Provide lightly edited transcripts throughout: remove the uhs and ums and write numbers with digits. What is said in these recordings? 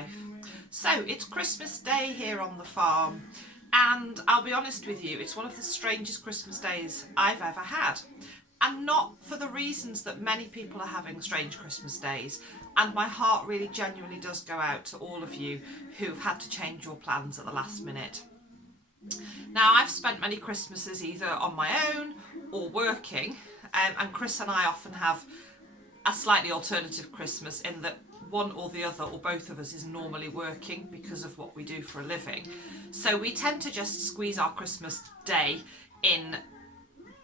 life. So it's Christmas Day here on the farm, and I'll be honest with you, it's one of the strangest Christmas days I've ever had. And not for the reasons that many people are having strange Christmas days. And my heart really genuinely does go out to all of you who've had to change your plans at the last minute. Now, I've spent many Christmases either on my own or working, and Chris and I often have a slightly alternative Christmas in that one or the other or both of us is normally working because of what we do for a living. So we tend to just squeeze our Christmas day in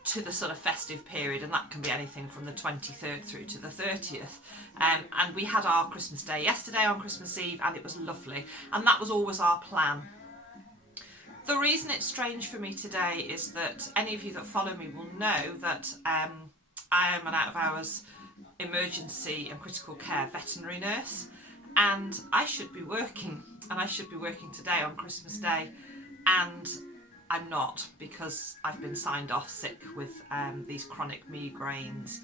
to the sort of festive period, and that can be anything from the 23rd through to the 30th. And we had our Christmas Day yesterday on Christmas Eve, and it was lovely, and that was always our plan. The reason it's strange for me today is that any of you that follow me will know that I am an out of hours emergency and critical care veterinary nurse, and I should be working, and I should be working today on Christmas Day, and I'm not, because I've been signed off sick with these chronic migraines,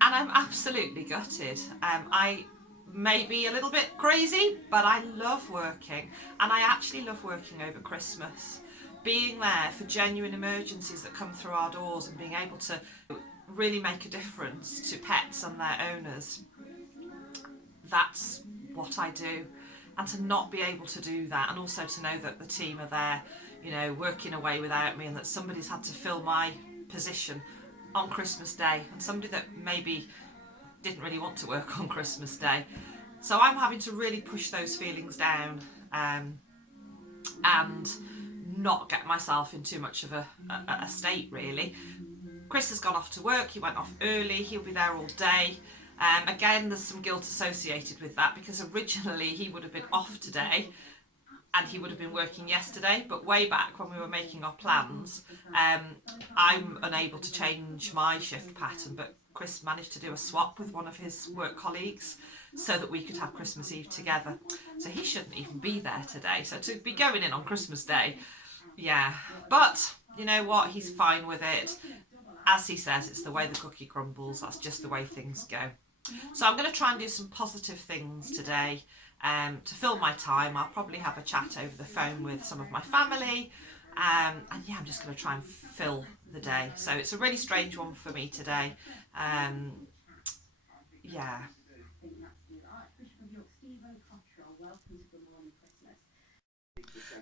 and I'm absolutely gutted. I may be a little bit crazy, but I love working, and I actually love working over Christmas. Being there for genuine emergencies that come through our doors and being able to really make a difference to pets and their owners, that's what I do. And to not be able to do that, and also to know that the team are there, you know, working away without me, and that somebody's had to fill my position on Christmas Day, and somebody that maybe didn't really want to work on Christmas Day. So I'm having to really push those feelings down and not get myself in too much of a state, really. Chris has gone off to work, he went off early, he'll be there all day. Again, there's some guilt associated with that, because originally he would have been off today and he would have been working yesterday, but way back when we were making our plans, I'm unable to change my shift pattern, but Chris managed to do a swap with one of his work colleagues so that we could have Christmas Eve together. So he shouldn't even be there today, so to be going in on Christmas Day, yeah. But you know what, he's fine with it. As he says, it's the way the cookie crumbles, that's just the way things go. So I'm going to try and do some positive things today to fill my time. I'll probably have a chat over the phone with some of my family, and yeah, I'm just going to try and fill the day. So it's a really strange one for me today. Yeah.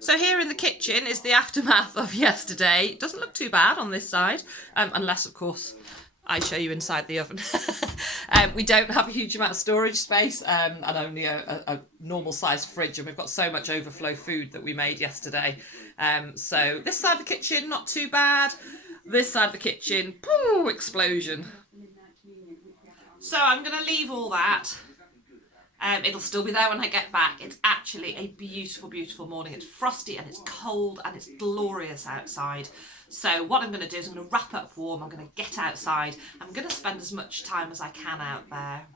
So here in the kitchen is the aftermath of yesterday. It doesn't look too bad on this side, unless of course I show you inside the oven. We don't have a huge amount of storage space, and only a normal sized fridge, and we've got so much overflow food that we made yesterday. So this side of the kitchen, not too bad. This side of the kitchen, pooh, explosion. So I'm going to leave all that. It'll still be there when I get back. It's actually a beautiful, beautiful morning. It's frosty and it's cold and it's glorious outside. So what I'm going to do is I'm going to wrap up warm. I'm going to get outside. I'm going to spend as much time as I can out there.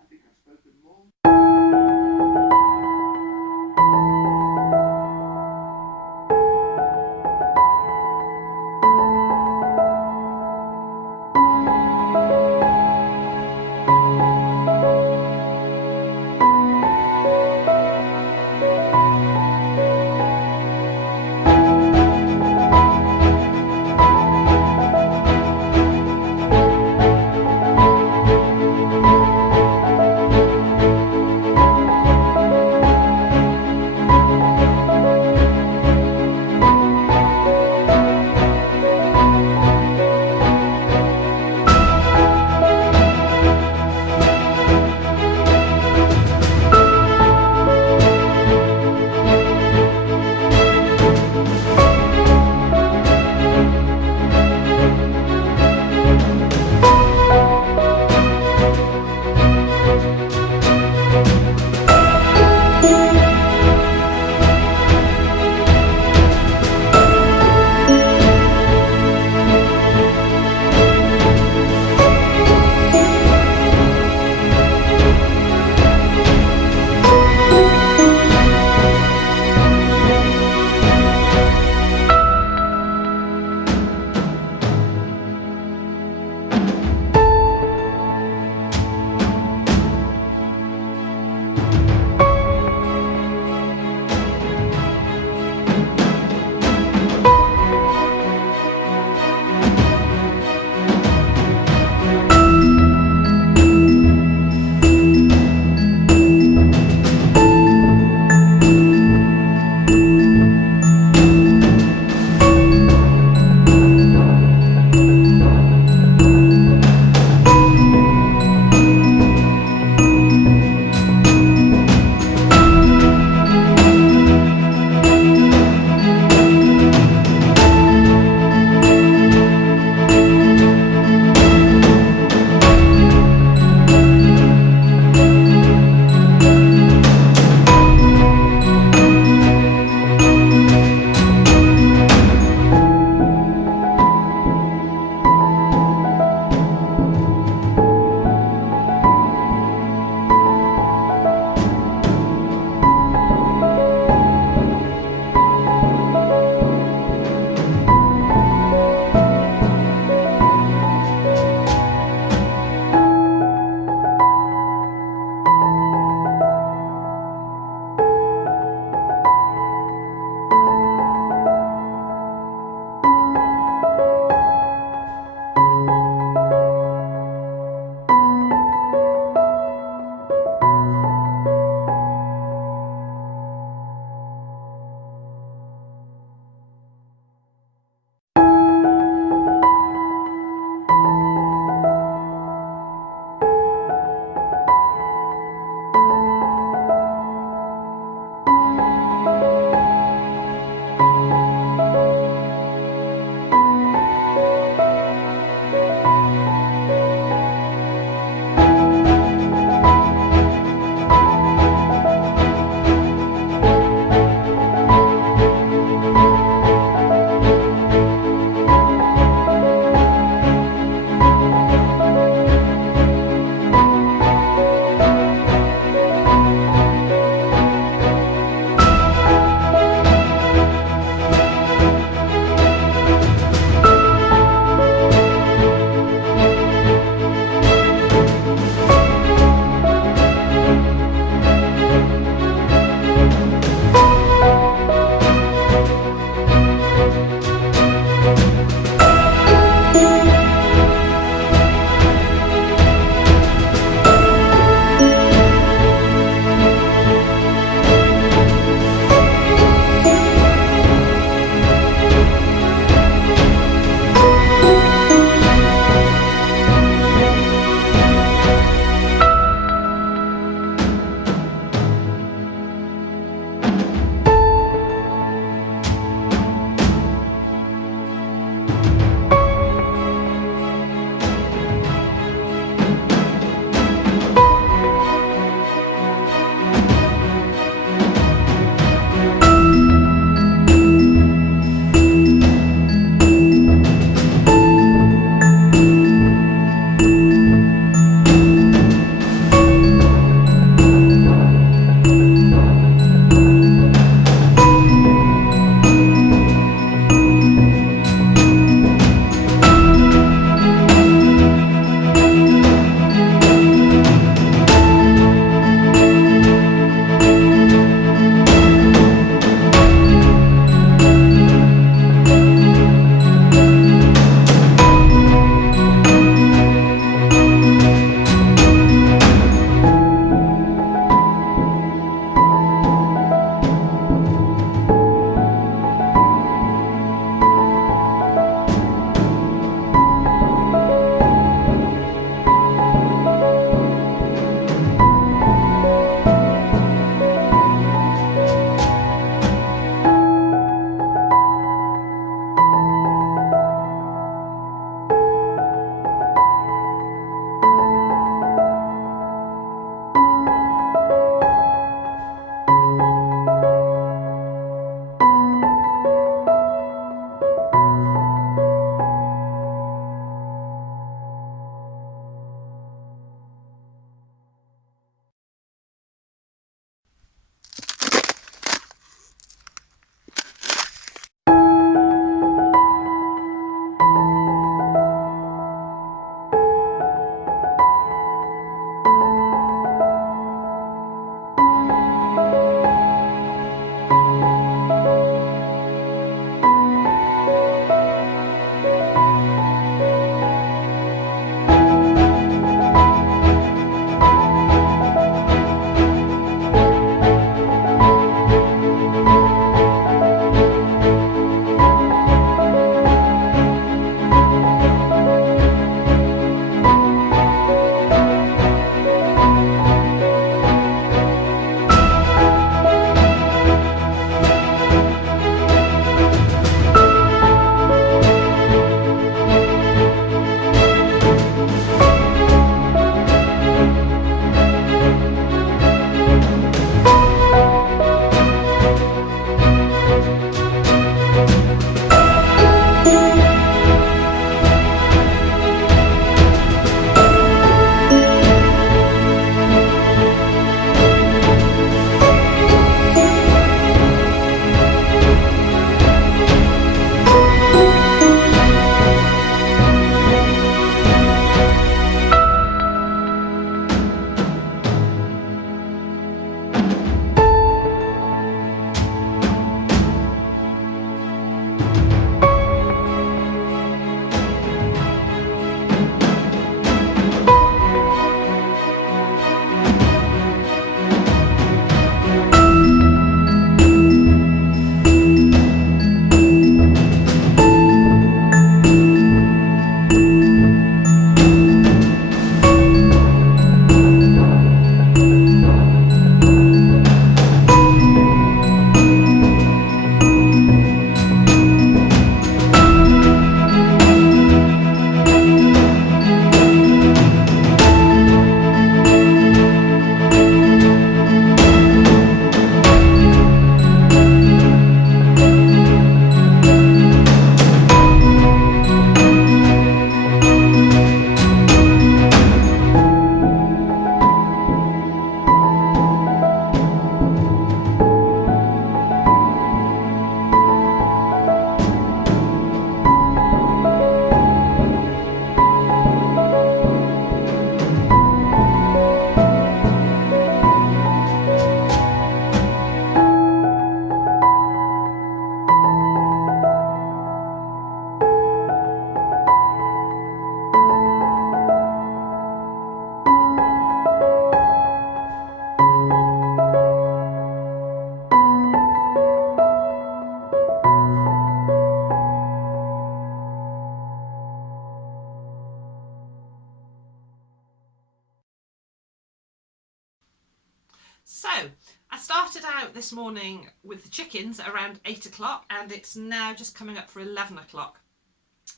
this morning with the chickens at around 8 o'clock, and it's now just coming up for 11 o'clock.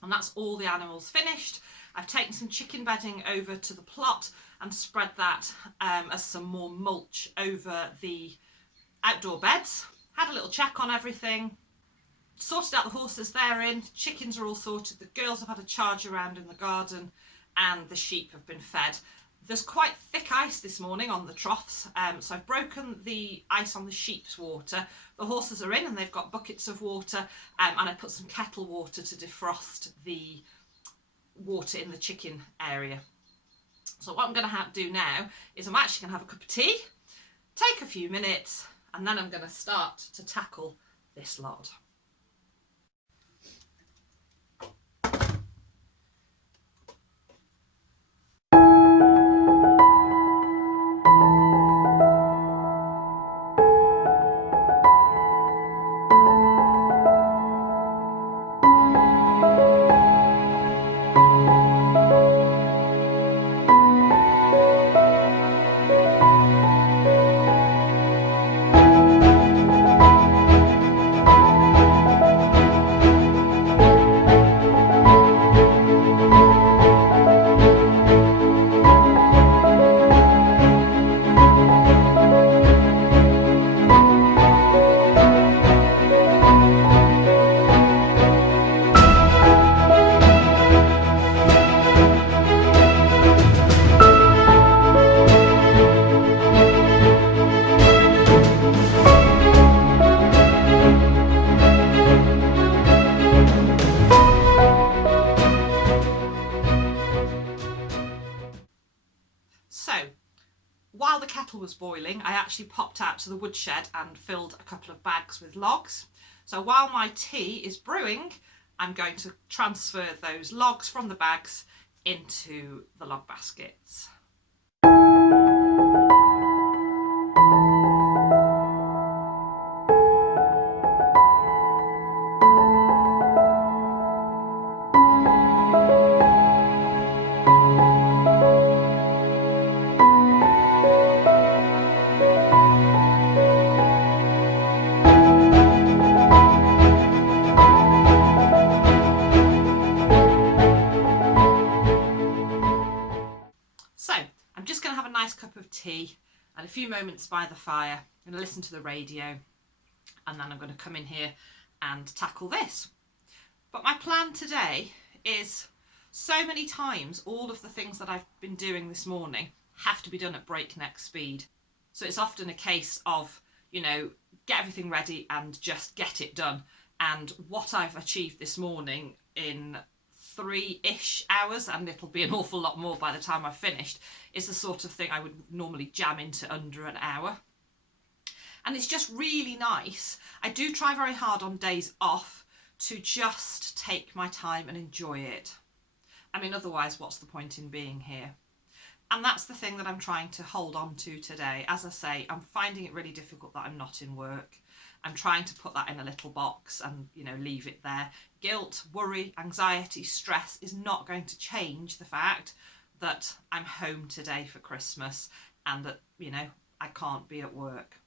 And that's all the animals finished. I've taken some chicken bedding over to the plot and spread that as some more mulch over the outdoor beds. Had a little check on everything. Sorted out the horses they're in. Chickens are all sorted. The girls have had a charge around in the garden and the sheep have been fed. There's quite thick ice this morning on the troughs, so I've broken the ice on the sheep's water. The horses are in and they've got buckets of water, and I put some kettle water to defrost the water in the chicken area. So what I'm going to do now is I'm actually going to have a cup of tea, take a few minutes, and then I'm going to start to tackle this lot. So, while the kettle was boiling, I actually popped out to the woodshed and filled a couple of bags with logs. So while my tea is brewing, I'm going to transfer those logs from the bags into the log baskets. Cup of tea and a few moments by the fire. I'm going to listen to the radio and then I'm going to come in here and tackle this. But my plan today is, so many times all of the things that I've been doing this morning have to be done at breakneck speed. So it's often a case of, you know, get everything ready and just get it done. And what I've achieved this morning in 3-ish hours, and it'll be an awful lot more by the time I've finished, is the sort of thing I would normally jam into under an hour. And it's just really nice. I do try very hard on days off to just take my time and enjoy it. I mean, otherwise, what's the point in being here? And that's the thing that I'm trying to hold on to today. As I say, I'm finding it really difficult that I'm not in work. I'm trying to put that in a little box and, you know, leave it there. Guilt, worry, anxiety, stress is not going to change the fact that I'm home today for Christmas and that, you know, I can't be at work.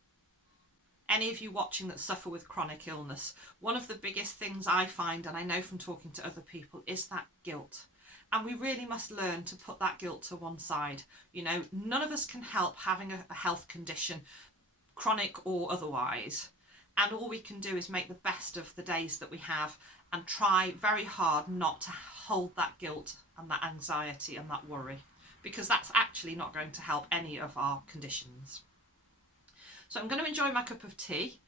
Any of you watching that suffer with chronic illness, one of the biggest things I find, and I know from talking to other people, is that guilt. And we really must learn to put that guilt to one side. You know, none of us can help having a health condition, chronic or otherwise. And all we can do is make the best of the days that we have and try very hard not to hold that guilt and that anxiety and that worry, because that's actually not going to help any of our conditions. So I'm going to enjoy my cup of tea,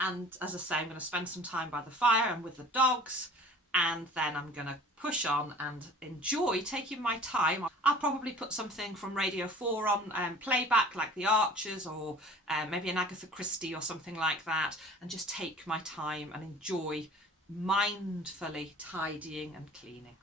and as I say, I'm going to spend some time by the fire and with the dogs, and then I'm going to push on and enjoy taking my time. I'll probably put something from Radio 4 on playback, like The Archers, or maybe an Agatha Christie or something like that, and just take my time and enjoy mindfully tidying and cleaning.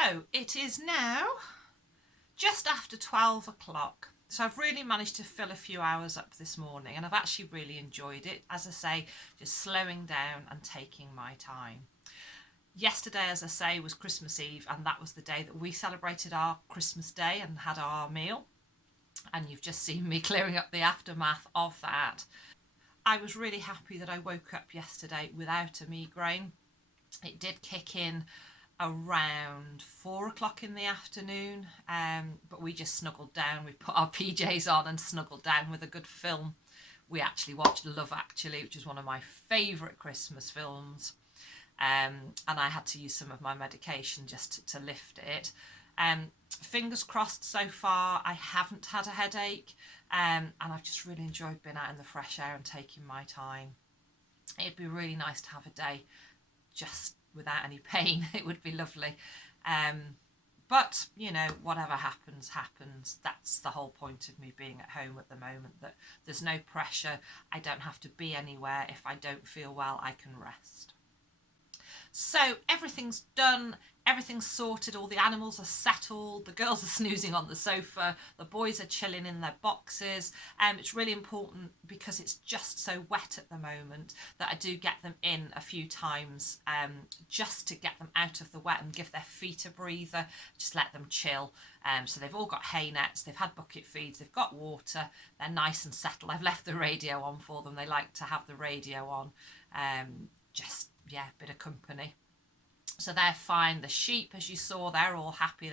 So it is now just after 12 o'clock. So I've really managed to fill a few hours up this morning, and I've actually really enjoyed it. As I say, just slowing down and taking my time. Yesterday, as I say, was Christmas Eve, and that was the day that we celebrated our Christmas Day and had our meal. And you've just seen me clearing up the aftermath of that. I was really happy that I woke up yesterday without a migraine. It did kick in around 4 o'clock in the afternoon, but we just snuggled down. We put our PJs on and snuggled down with a good film. We actually watched Love Actually, which is one of my favourite Christmas films, and I had to use some of my medication just to lift it. Fingers crossed so far I haven't had a headache, and I've just really enjoyed being out in the fresh air and taking my time. It'd be really nice to have a day just without any pain. It would be lovely, but you know, whatever happens happens. That's the whole point of me being at home at the moment, that there's no pressure. I don't have to be anywhere. If I don't feel well, I can rest. So everything's done, everything's sorted, all the animals are settled, the girls are snoozing on the sofa, the boys are chilling in their boxes. It's really important, because it's just so wet at the moment, that I do get them in a few times, just to get them out of the wet and give their feet a breather, just let them chill. So they've all got hay nets, they've had bucket feeds, they've got water, they're nice and settled. I've left the radio on for them, they like to have the radio on. Yeah, a bit of company. So they're fine. The sheep, as you saw, they're all happy.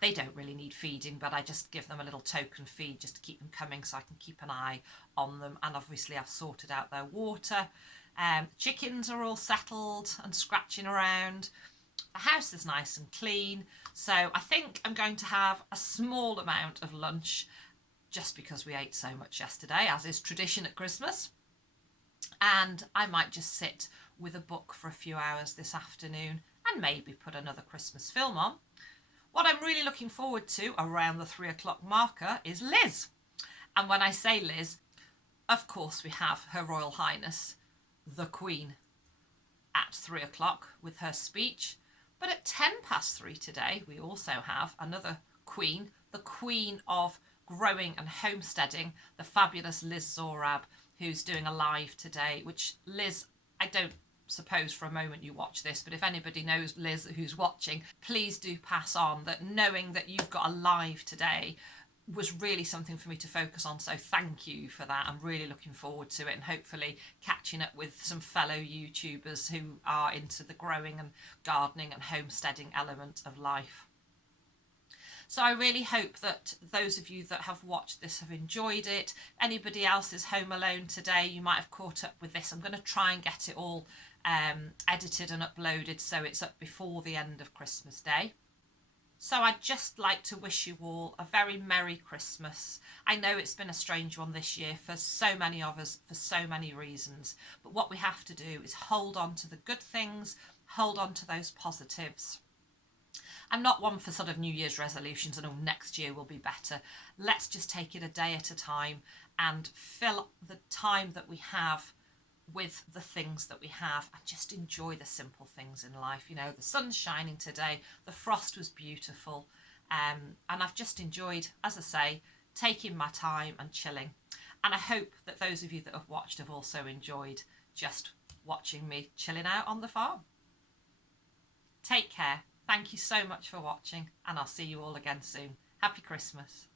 They don't really need feeding, but I just give them a little token feed just to keep them coming, so I can keep an eye on them. And obviously I've sorted out their water. Chickens are all settled and scratching around. The house is nice and clean. So I think I'm going to have a small amount of lunch, just because we ate so much yesterday, as is tradition at Christmas. And I might just sit with a book for a few hours this afternoon and maybe put another Christmas film on. What I'm really looking forward to around the 3 o'clock marker is Liz. And when I say Liz, of course we have Her Royal Highness, the Queen, at 3 o'clock with her speech. But at 3:10 today, we also have another Queen, the Queen of Growing and Homesteading, the fabulous Liz Zorab, who's doing a live today, which Liz, I don't suppose for a moment you watch this, but if anybody knows Liz who's watching, please do pass on that knowing that you've got a live today was really something for me to focus on. So thank you for that. I'm really looking forward to it, and hopefully catching up with some fellow YouTubers who are into the growing and gardening and homesteading element of life. So I really hope that those of you that have watched this have enjoyed it. Anybody else is home alone today, you might have caught up with this. I'm going to try and get it all edited and uploaded so it's up before the end of Christmas Day. So I'd just like to wish you all a very Merry Christmas. I know it's been a strange one this year for so many of us, for so many reasons, but what we have to do is hold on to the good things, hold on to those positives. I'm not one for sort of New Year's resolutions and next year will be better. Let's just take it a day at a time and fill the time that we have with the things that we have, and just enjoy the simple things in life. You know, the sun's shining today, the frost was beautiful, and I've just enjoyed, as I say, taking my time and chilling. And I hope that those of you that have watched have also enjoyed just watching me chilling out on the farm. Take care. Thank you so much for watching, and I'll see you all again soon. Happy Christmas.